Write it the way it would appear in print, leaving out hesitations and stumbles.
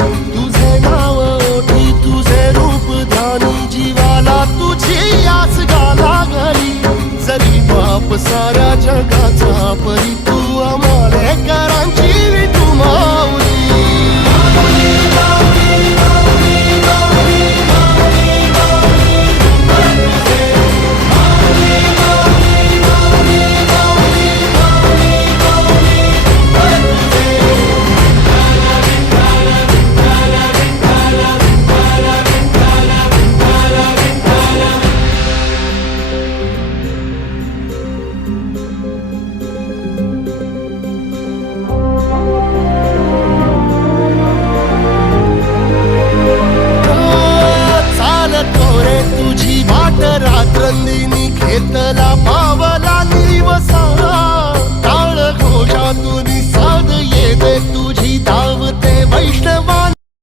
तुझे नाव ओठी तुझे रूप ध्यानी जीवाला तुझी आस गा लागली जरी बाप सा